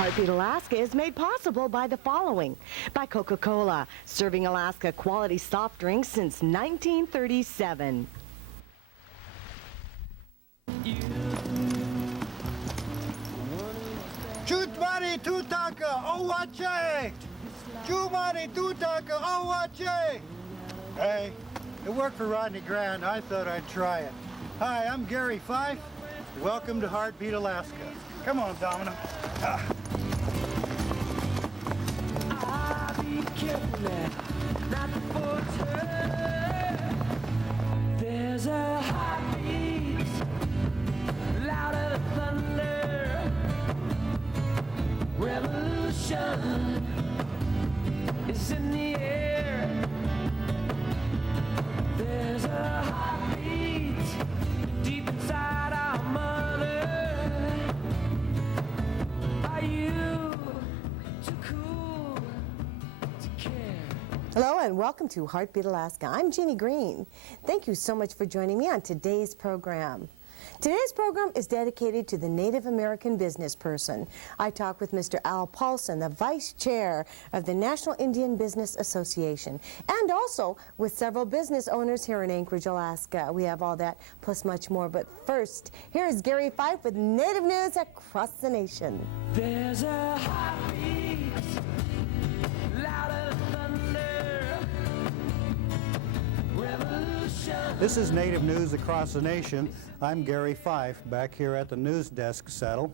Heartbeat Alaska is made possible by the following. By Coca-Cola, serving Alaska quality soft drinks since 1937. Chutmani tutaka owache! Chumani tutaka owache! Hey, it worked for Rodney Grant. I thought I'd try it. Hi, I'm Gary Fife. Welcome to Heartbeat Alaska. Come on, Domino. I'll be careful now, not to falter. There's a heartbeat, louder than thunder. Revolution is in the air. There's a heartbeat deep inside our mother. Are you too cool to care? Hello and welcome to Heartbeat Alaska. I'm Jeannie Green. Thank you so much for joining me on today's program. Today's program is dedicated to the Native American business person. I talk with Mr. Al Paulson, the Vice Chair of the National Indian Business Association, and also with several business owners here in Anchorage, Alaska. We have all that plus much more, but first, here's Gary Fife with Native News across the nation. There's a heartbeat, louder than thunder. Revolution. This is Native News Across the Nation. I'm Gary Fife, back here at the news desk settle.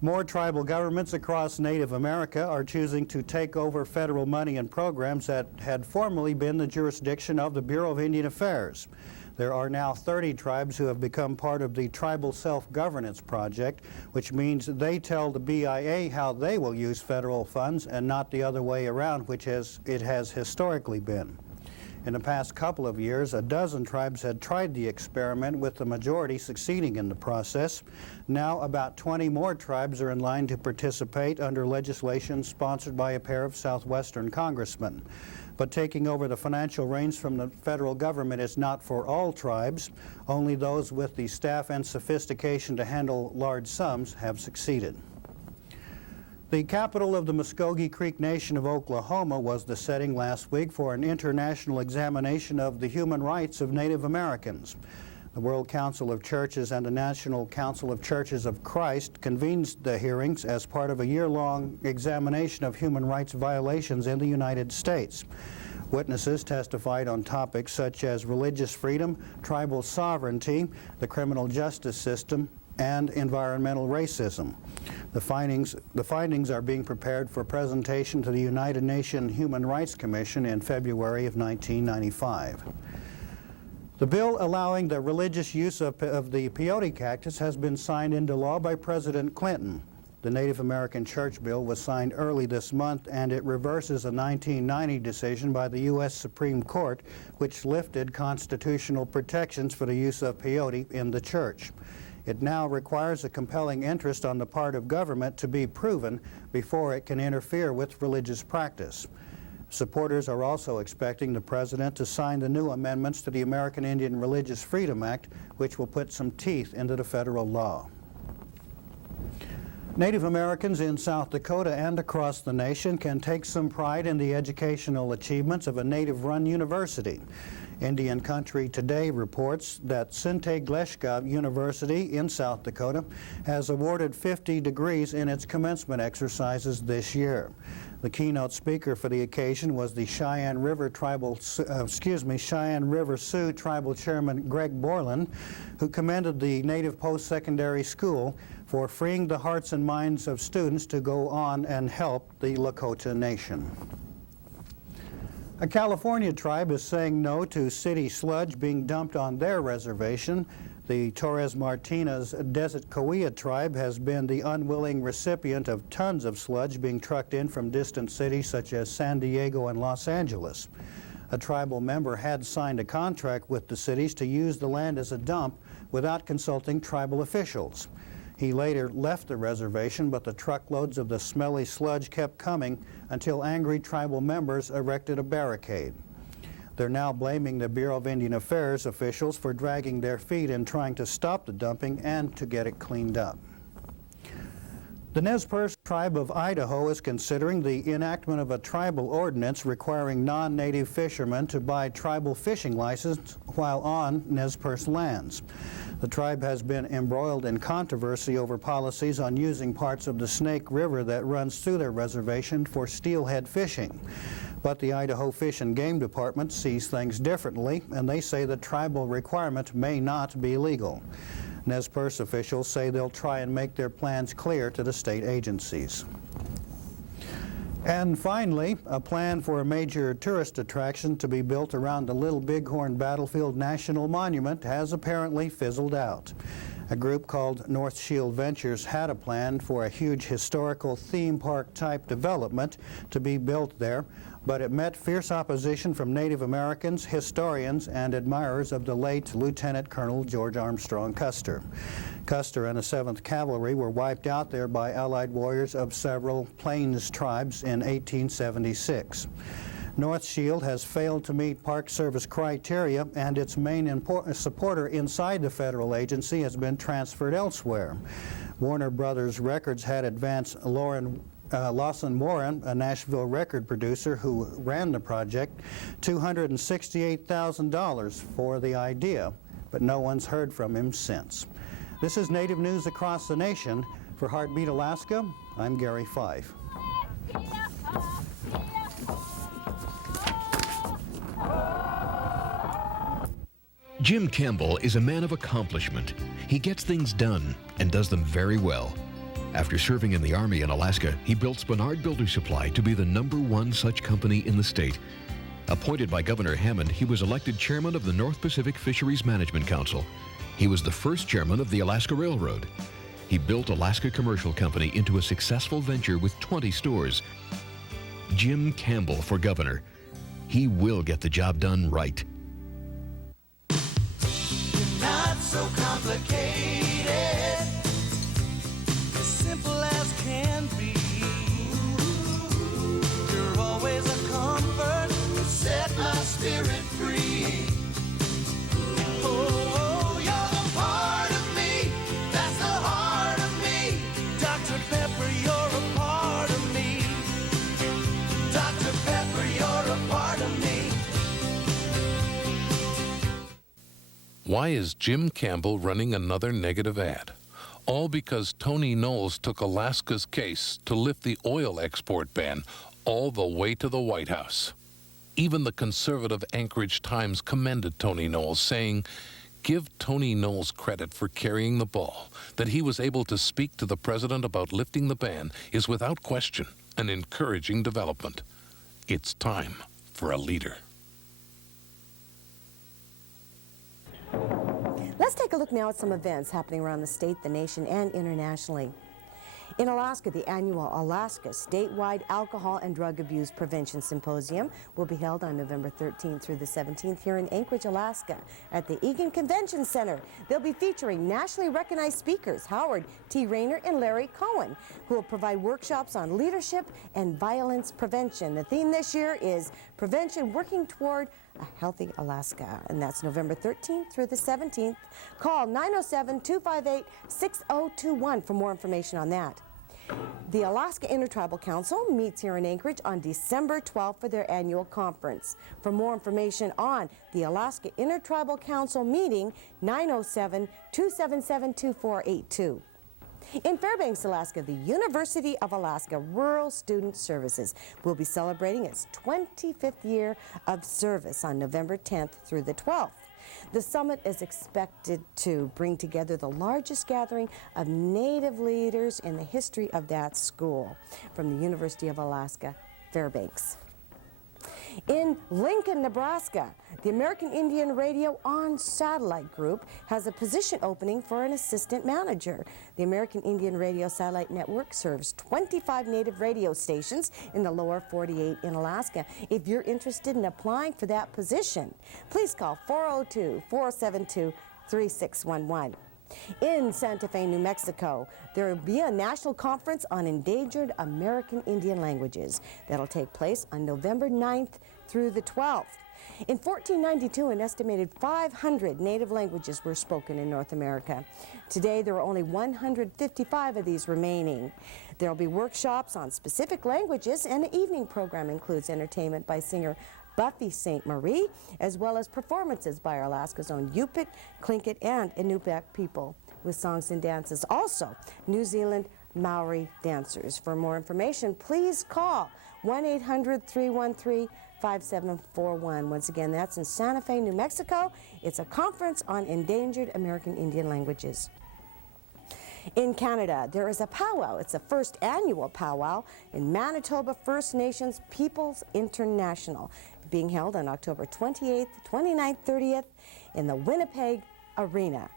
More tribal governments across Native America are choosing to take over federal money and programs that had formerly been the jurisdiction of the Bureau of Indian Affairs. There are now 30 tribes who have become part of the Tribal Self-Governance Project, which means they tell the BIA how they will use federal funds and not the other way around, which it has historically been. In the past couple of years, a dozen tribes had tried the experiment, with the majority succeeding in the process. Now about 20 more tribes are in line to participate under legislation sponsored by a pair of Southwestern congressmen. But taking over the financial reins from the federal government is not for all tribes. Only those with the staff and sophistication to handle large sums have succeeded. The capital of the Muskogee Creek Nation of Oklahoma was the setting last week for an international examination of the human rights of Native Americans. The World Council of Churches and the National Council of Churches of Christ convenes the hearings as part of a year-long examination of human rights violations in the United States. Witnesses testified on topics such as religious freedom, tribal sovereignty, the criminal justice system, and environmental racism. The findings are being prepared for presentation to the United Nations Human Rights Commission in February of 1995. The bill allowing the religious use of the peyote cactus has been signed into law by President Clinton. The Native American Church Bill was signed early this month, and it reverses a 1990 decision by the U.S. Supreme Court, which lifted constitutional protections for the use of peyote in the church. It now requires a compelling interest on the part of government to be proven before it can interfere with religious practice. Supporters are also expecting the president to sign the new amendments to the American Indian Religious Freedom Act, which will put some teeth into the federal law. Native Americans in South Dakota and across the nation can take some pride in the educational achievements of a native-run university. Indian Country Today reports that Sinte Gleshka University in South Dakota has awarded 50 degrees in its commencement exercises this year. The keynote speaker for the occasion was the Cheyenne River Sioux Tribal Chairman Greg Borland, who commended the Native Post-Secondary School for freeing the hearts and minds of students to go on and help the Lakota Nation. A California tribe is saying no to city sludge being dumped on their reservation. The Torres Martinez Desert Cahuilla tribe has been the unwilling recipient of tons of sludge being trucked in from distant cities such as San Diego and Los Angeles. A tribal member had signed a contract with the cities to use the land as a dump without consulting tribal officials. He later left the reservation, but the truckloads of the smelly sludge kept coming until angry tribal members erected a barricade. They're now blaming the Bureau of Indian Affairs officials for dragging their feet in trying to stop the dumping and to get it cleaned up. The Nez Perce tribe of Idaho is considering the enactment of a tribal ordinance requiring non-native fishermen to buy tribal fishing license while on Nez Perce lands. The tribe has been embroiled in controversy over policies on using parts of the Snake River that runs through their reservation for steelhead fishing. But the Idaho Fish and Game Department sees things differently, and they say the tribal requirement may not be legal. Nez Perce officials say they'll try and make their plans clear to the state agencies. And finally, a plan for a major tourist attraction to be built around the Little Bighorn Battlefield National Monument has apparently fizzled out. A group called North Shield Ventures had a plan for a huge historical theme park type development to be built there, but it met fierce opposition from Native Americans, historians, and admirers of the late Lieutenant Colonel George Armstrong Custer. Custer and the 7th Cavalry were wiped out there by Allied warriors of several Plains tribes in 1876. North Shield has failed to meet Park Service criteria, and its main supporter inside the federal agency has been transferred elsewhere. Warner Brothers Records had advanced Lawson Warren, a Nashville record producer who ran the project, $268,000 for the idea, but no one's heard from him since. This is Native News Across the Nation. For Heartbeat Alaska, I'm Gary Fife. Jim Campbell is a man of accomplishment. He gets things done and does them very well. After serving in the Army in Alaska, he built Spenard Builder Supply to be the #1 such company in the state. Appointed by Governor Hammond, he was elected chairman of the North Pacific Fisheries Management Council. He was the first chairman of the Alaska Railroad. He built Alaska Commercial Company into a successful venture with 20 stores. Jim Campbell for governor. He will get the job done right. Not so complicated, as simple as can be. You're always a comfort, you set my spirit free. Oh, you're the part of me, that's the heart of me. Dr. Pepper, you're a part of me. Dr. Pepper, you're a part of me. Why is Jim Campbell running another negative ad? All because Tony Knowles took Alaska's case to lift the oil export ban all the way to the White House. Even the conservative Anchorage Times commended Tony Knowles, saying, "Give Tony Knowles credit for carrying the ball. That he was able to speak to the president about lifting the ban is without question an encouraging development. It's time for a leader." Let's take a look now at some events happening around the state, the nation, and internationally. In Alaska, the annual Alaska Statewide Alcohol and Drug Abuse Prevention Symposium will be held on November 13th through the 17th here in Anchorage, Alaska at the Egan Convention Center. They'll be featuring nationally recognized speakers Howard T. Rayner and Larry Cohen, who will provide workshops on leadership and violence prevention. The theme this year is Prevention Working Toward a Healthy Alaska, and that's November 13th through the 17th. Call 907-258-6021 for more information on that. The Alaska Intertribal Council meets here in Anchorage on December 12th for their annual conference. For more information on the Alaska Intertribal Council meeting, 907-277-2482. In Fairbanks, Alaska, the University of Alaska Rural Student Services will be celebrating its 25th year of service on November 10th through the 12th. The summit is expected to bring together the largest gathering of Native leaders in the history of that school. From the University of Alaska, Fairbanks. In Lincoln, Nebraska, the American Indian Radio on Satellite Group has a position opening for an assistant manager. The American Indian Radio Satellite Network serves 25 Native radio stations in the lower 48 in Alaska. If you're interested in applying for that position, please call 402-472-3611. In Santa Fe, New Mexico, there will be a national conference on endangered American Indian languages that'll take place on November 9th through the 12th. In 1492, an estimated 500 native languages were spoken in North America. Today, there are only 155 of these remaining. There will be workshops on specific languages, and the evening program includes entertainment by singer Buffy St. Marie, as well as performances by our Alaska's own Yupik, Tlingit, and Inupiaq people with songs and dances. Also, New Zealand Maori dancers. For more information, please call 1-800-313-5741. Once again, that's in Santa Fe, New Mexico. It's a conference on endangered American Indian languages. In Canada, there is a powwow. It's the first annual powwow in Manitoba First Nations Peoples International, being held on October 28th, 29th, 30th in the Winnipeg Arena.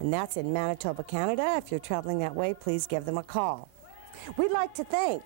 And that's in Manitoba, Canada. If you're traveling that way, please give them a call. We'd like to thank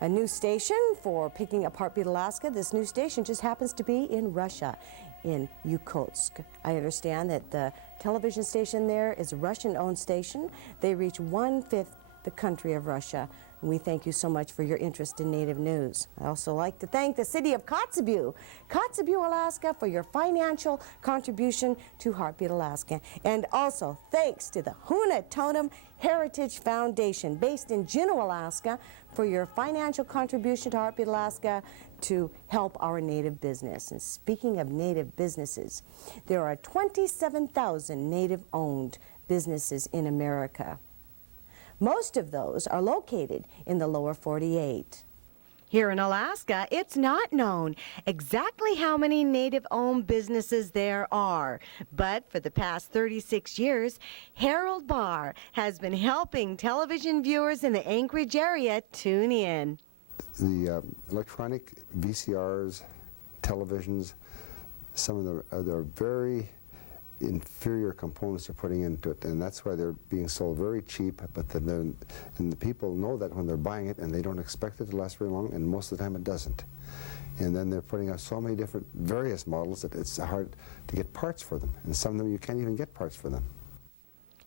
a new station for picking up Heartbeat Alaska. This new station just happens to be in Russia, in Yakutsk. I understand that the television station there is a Russian-owned station. They reach 1/5 the country of Russia. And we thank you so much for your interest in Native news. I also like to thank the city of Kotzebue, Alaska, for your financial contribution to Heartbeat Alaska. And also thanks to the Huna Totem Heritage Foundation, based in Juneau, Alaska, for your financial contribution to Heartbeat Alaska to help our Native business. And speaking of Native businesses, there are 27,000 Native-owned businesses in America. Most of those are located in the lower 48. Here in Alaska, it's not known exactly how many Native-owned businesses there are. But for the past 36 years, Harold Bahr has been helping television viewers in the Anchorage area tune in. The electronic VCRs, televisions, some of the very inferior components they're putting into it, and that's why they're being sold very cheap. But then and the people know that when they're buying it, and they don't expect it to last very long, and most of the time it doesn't. And then they're putting out so many different various models that it's hard to get parts for them, and some of them you can't even get parts for them.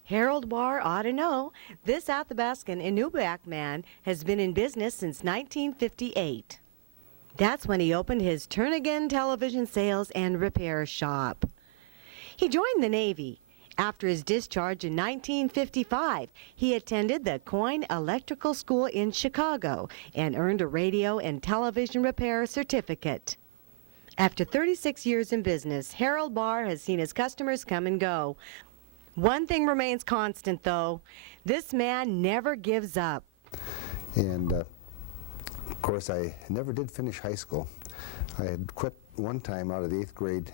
Harold Bahr ought to know this Athabascan Inupiaq man has been in business since 1958. That's when he opened his Turnagain television sales and repair shop. He joined the Navy. After his discharge in 1955, he attended the Coyne Electrical School in Chicago and earned a radio and television repair certificate. After 36 years in business, Harold Bahr has seen his customers come and go. One thing remains constant, though. This man never gives up. And of course, I never did finish high school. I had quit one time out of the 8th grade.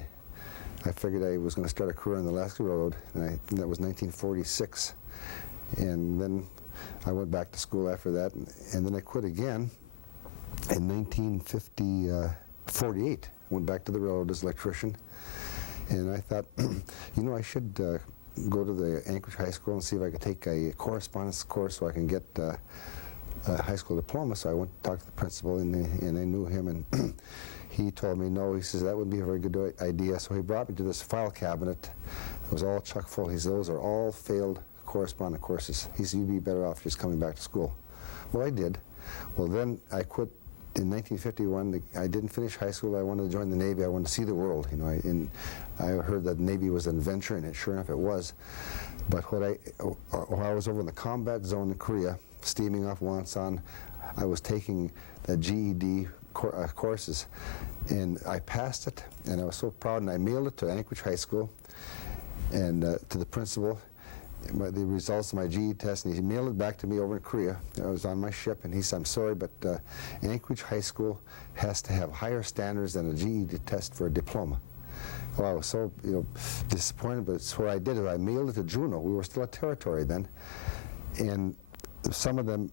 I figured I was going to start a career on the Alaska Railroad, and that was 1946. And then I went back to school after that, and then I quit again in 1948. Went back to the railroad as electrician, and I thought, you know, I should go to the Anchorage High School and see if I could take a correspondence course so I can get a high school diploma. So I went to talk to the principal, and I knew him, and he told me no. He says that would be a very good idea. So he brought me to this file cabinet. It was all chock full. He said those are all failed correspondence courses. He said you'd be better off just coming back to school. Well, I did. Well, then I quit in 1951. I didn't finish high school. I wanted to join the Navy. I wanted to see the world. You know, I heard that the Navy was an adventure, and sure enough, it was. But while I was over in the combat zone in Korea, steaming off Wonsan, I was taking the GED courses, and I passed it, and I was so proud, and I mailed it to Anchorage High School and to the principal, the results of my GED test, and he mailed it back to me over in Korea. I was on my ship, and he said, I'm sorry, but Anchorage High School has to have higher standards than a GED test for a diploma. Well, I was so disappointed, but so what I did is I mailed it to Juneau. We were still a territory then, and some of them,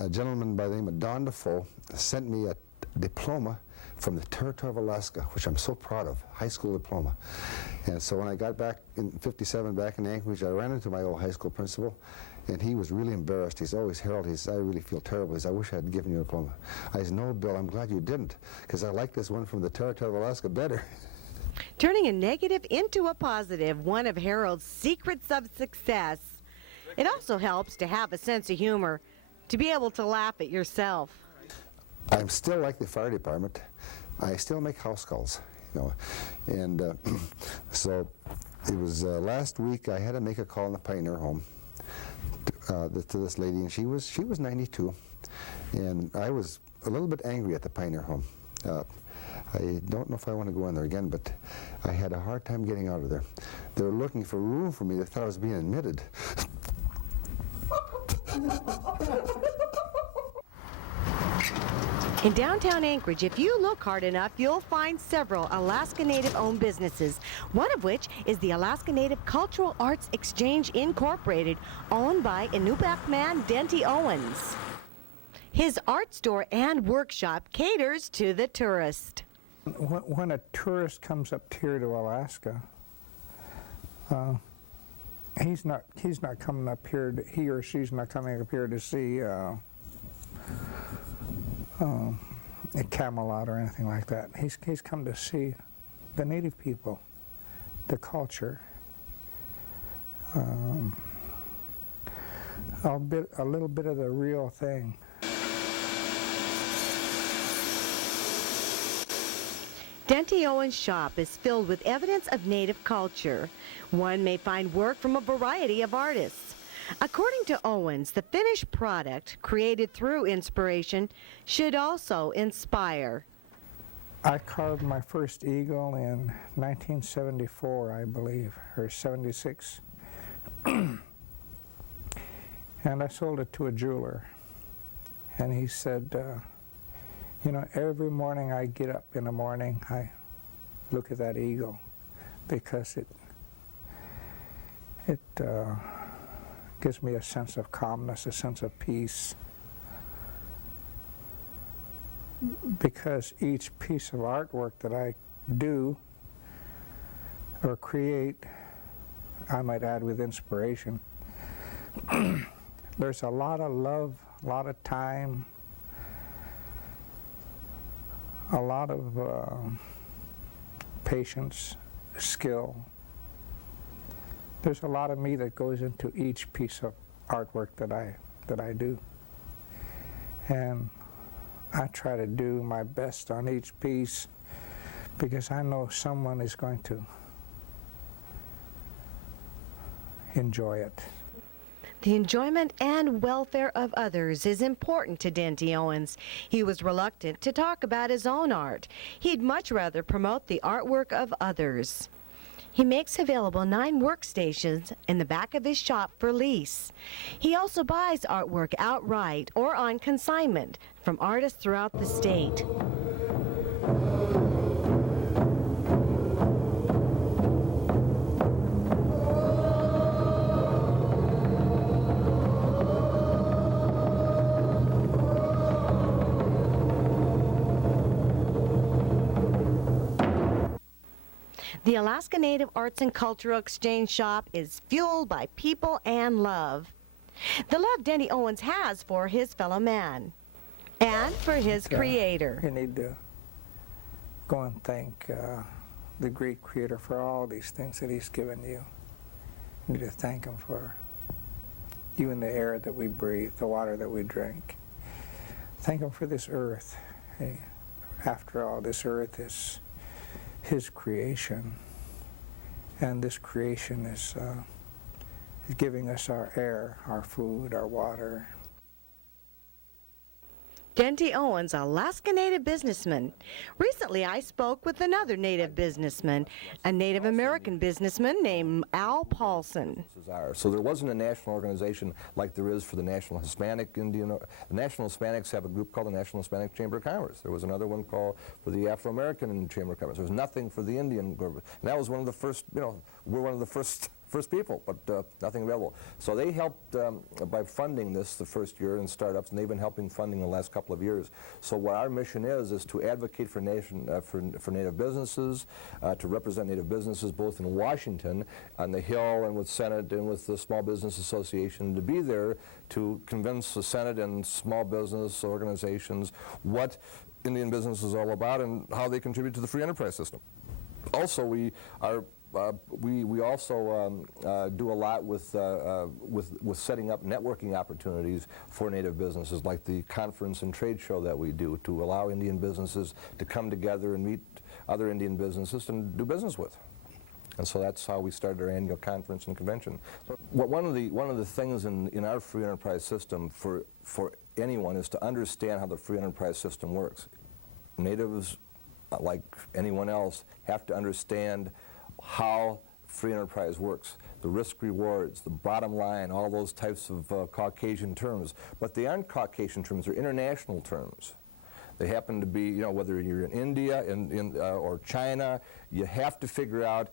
a gentleman by the name of Don Defoe, sent me a diploma from the Territory of Alaska, which I'm so proud of, high school diploma. And so when I got back in '57, back in Anchorage, I ran into my old high school principal, and he was really embarrassed. He said, oh, Harold, he said, I really feel terrible. He said, I wish I had given you a diploma. I said, no, Bill, I'm glad you didn't, because I like this one from the Territory of Alaska better. Turning a negative into a positive, one of Harold's secrets of success. It also helps to have a sense of humor, to be able to laugh at yourself. I'm still like the fire department. I still make house calls. you know. And so it was last week I had to make a call in the Pioneer home to this lady, and she was 92, and I was a little bit angry at the Pioneer home. I don't know if I want to go in there again, but I had a hard time getting out of there. They were looking for room for me. They thought I was being admitted. In downtown Anchorage, if you look hard enough, you'll find several Alaska Native-owned businesses, one of which is the Alaska Native Cultural Arts Exchange Incorporated, owned by Inupiaq man Denty Owens. His art store and workshop caters to the tourist. When a tourist comes up here to Alaska, he's not coming up here. He or she's not coming up here to see a Camelot or anything like that. He's come to see the Native people, the culture, a little bit of the real thing. Denty Owens' shop is filled with evidence of Native culture. One may find work from a variety of artists. According to Owens, the finished product, created through inspiration, should also inspire. I carved my first eagle in 1974, I believe, or 76. And I sold it to a jeweler. And he said, you know, every morning I get up in the morning, I look at that eagle because it gives me a sense of calmness, a sense of peace. Because each piece of artwork that I do or create, I might add with inspiration, there's a lot of love, a lot of time, a lot of patience, skill. There's a lot of me that goes into each piece of artwork that I do. And I try to do my best on each piece because I know someone is going to enjoy it. The enjoyment and welfare of others is important to Denty Owens. He was reluctant to talk about his own art. He'd much rather promote the artwork of others. He makes available 9 workstations in the back of his shop for lease. He also buys artwork outright or on consignment from artists throughout the state. The Alaska Native Arts and Cultural Exchange Shop is fueled by people and love. The love Denty Owens has for his fellow man and for his creator. You need to go and thank the great creator for all these things that he's given you. You need to thank him for even the air that we breathe, the water that we drink. Thank him for this earth. Hey, after all, this earth is his creation, and this creation is giving us our air, our food, our water. Denty Owens, Alaska Native businessman. Recently, I spoke with another Native businessman, a Native American businessman named Al Paulson. So there wasn't a national organization like there is for the National Hispanic Indian. The National Hispanics have a group called the National Hispanic Chamber of Commerce. There was another one called for the Afro-American Chamber of Commerce. There was nothing for the Indian group. And that was one of the first, you know, we're one of the first people, but nothing available. So they helped by funding this the first year in startups, and they've been helping funding the last couple of years. So what our mission is to advocate for for Native businesses, to represent Native businesses both in Washington, on the Hill, and with Senate, and with the Small Business Association, to be there to convince the Senate and small business organizations what Indian business is all about and how they contribute to the free enterprise system. Also, we also do a lot with setting up networking opportunities for Native businesses, like the conference and trade show that we do, to allow Indian businesses to come together and meet other Indian businesses to do business with. And so that's how we started our annual conference and convention. So one of the things in our free enterprise system for anyone is to understand how the free enterprise system works. Natives, like anyone else, have to understand how free enterprise works, the risk rewards, the bottom line, all those types of Caucasian terms. But they aren't Caucasian terms, they're international terms. They happen to be, you know, whether you're in India or China, you have to figure out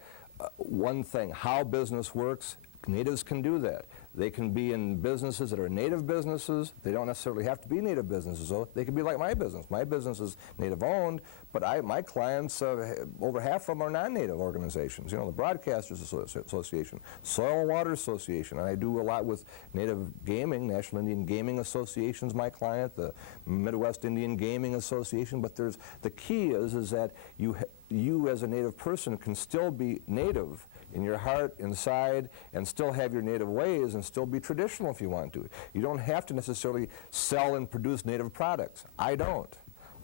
one thing, how business works. Natives can do that. They can be in businesses that are native businesses. They don't necessarily have to be native businesses, though. They can be like my business. My business is native owned, but my clients, over half of them are non-native organizations. You know, the Broadcasters Association, Soil and Water Association, and I do a lot with Native Gaming, National Indian Gaming Association's my client, the Midwest Indian Gaming Association, but the key is that you as a native person can still be native in your heart, inside, and still have your native ways and still be traditional if you want to. You don't have to necessarily sell and produce native products. I don't.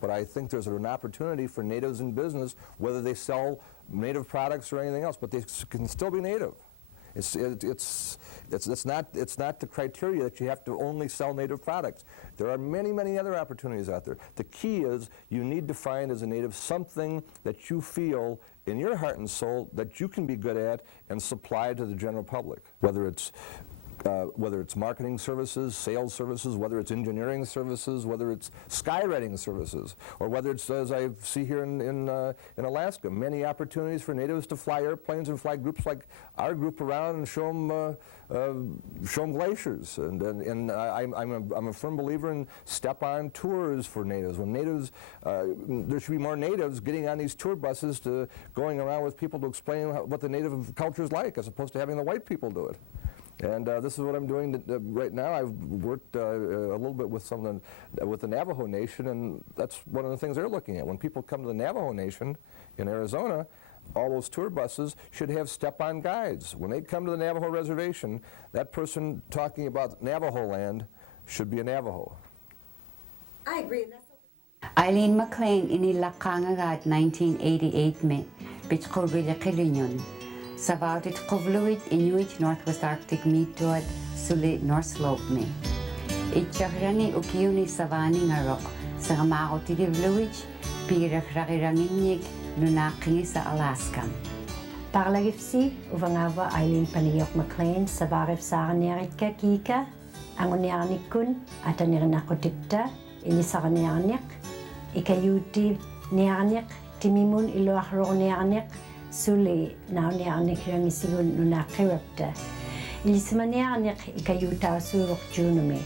But I think there's an opportunity for natives in business, whether they sell native products or anything else, but they can still be native. It's not the criteria that you have to only sell native products. There are many, many other opportunities out there. The key is you need to find as a native something that you feel in your heart and soul that you can be good at and supply to the general public, whether it's marketing services, sales services, whether it's engineering services, whether it's skywriting services, or whether it's, as I see here in Alaska, many opportunities for natives to fly airplanes and fly groups like our group around and show them glaciers. And I'm a firm believer in step-on tours for natives. When natives, there should be more natives getting on these tour buses to going around with people to explain what the native culture is like, as opposed to having the white people do it. And this is what I'm doing right now. I've worked a little bit with with the Navajo Nation, and that's one of the things they're looking at. When people come to the Navajo Nation in Arizona, all those tour buses should have step-on guides. When they come to the Navajo Reservation, that person talking about Navajo land should be a Navajo. I agree. Eileen McLean inilakangagat 1988 me Pitchkovilla Kilinyon. Savoutit Kovluit Inuit Northwest Arctic Meatwood Sulit North Slope me. Itchahrani ukiuni savani ngarok sa gamako tidivluich pirafrakiranginyig nunakingi sa Alaska. Parlagifsi uvangava Eileen Paniyok McLean savarif sa kanyarit kika ang unyanikun at anirinakotikta inisakanyarnik ikayuti niyarnik timimun iloakro niyarnik Suli now niarnik rangisigun nunakirapta. Ilismaniarnik ikayuta suruk junumi.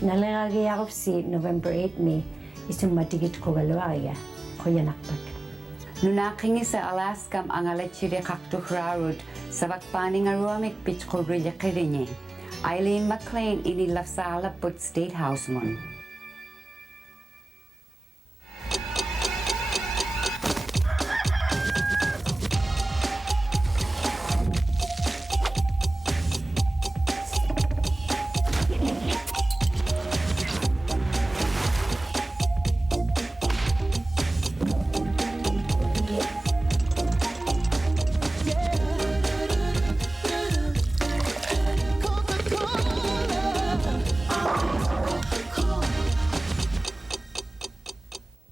Nalaragiyarov si November 8 me isumatigit kogalwaria koyanakpak. Nunakingi sa Alaska ang alachiri kaktukrarud sa vakpaning aruamik pitchkobrilla kirinye. Eileen McLean inilafsala put State House mon.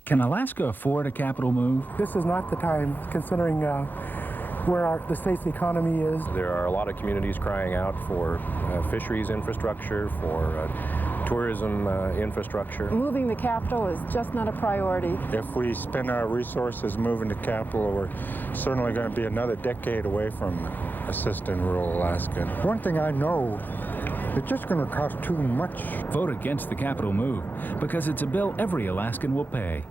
Can Alaska afford a capital move? This is not the time, considering where the state's economy is. There are a lot of communities crying out for fisheries infrastructure, for tourism infrastructure. Moving the capital is just not a priority. If we spend our resources moving the capital, we're certainly going to be another decade away from assisting rural Alaska. One thing I know, it's just going to cost too much. Vote against the capital move because it's a bill every Alaskan will pay.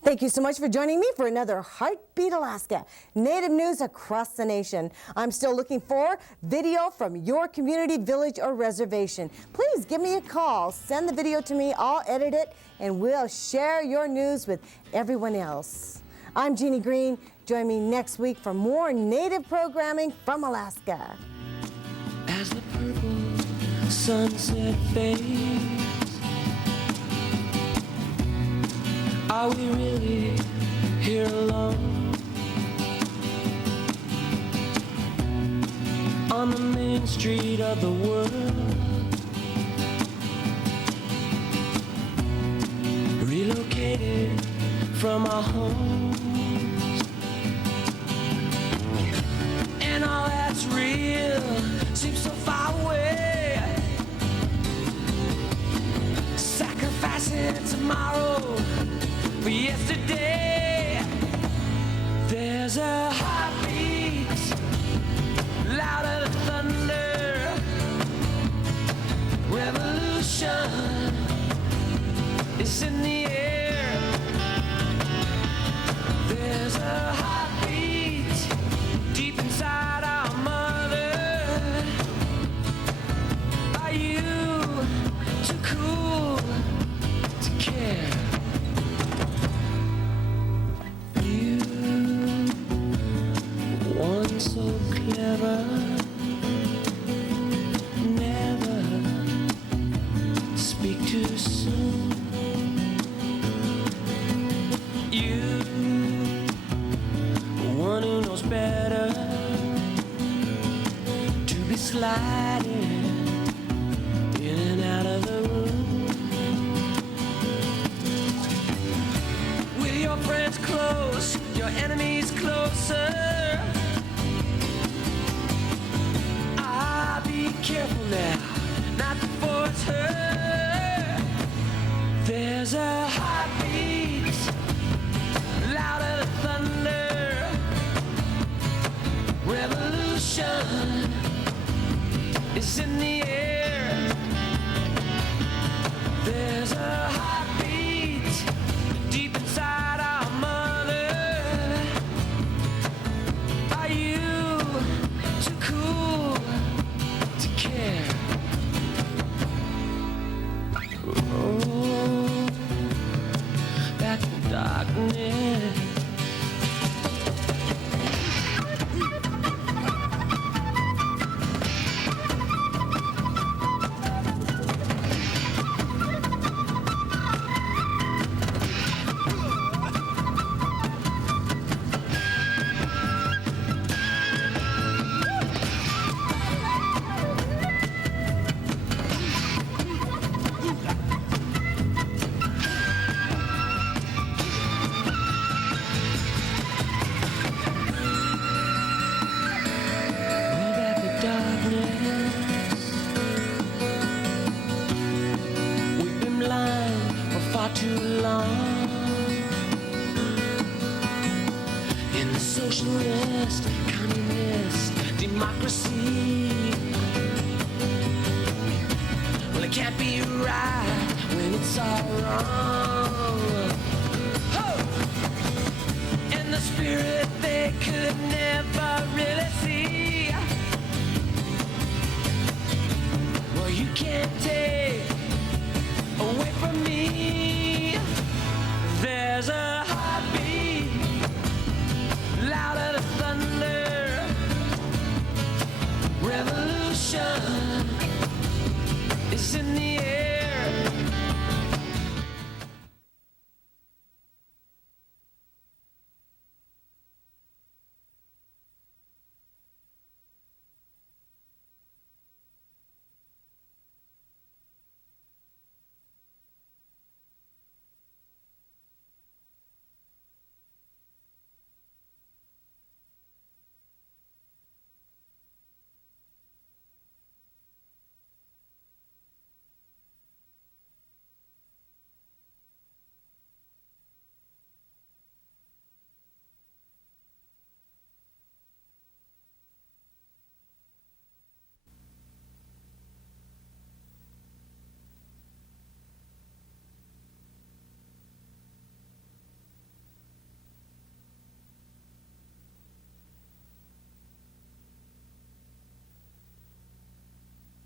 Thank you so much for joining me for another Heartbeat Alaska, Native news across the nation. I'm still looking for video from your community, village, or reservation. Please give me a call. Send the video to me. I'll edit it, and we'll share your news with everyone else. I'm Jeannie Green. Join me next week for more Native programming from Alaska. As the purple sunset fades, are we really here alone on the main street of the world, relocated from our homes, and all that's real seems so far away, sacrificing tomorrow for yesterday. There's a heartbeat louder than thunder, revolution is in the air. There's a heartbeat deep inside our mother. Are you too cool to care? You, one so clever, never speak too soon. You, one who knows better to be sliding in and out of the room, with your friends close, your enemies closer. Ah, be careful now, not to force her. There's a heartbeat louder than thunder, revolution is in the air. There's a heartbeat deep inside our mother. Are you too cool to care? Oh, back in darkness. We've been blind for far too long in the socialist, communist democracy. Well, it can't be right when it's all wrong. Oh! And the spirit they could never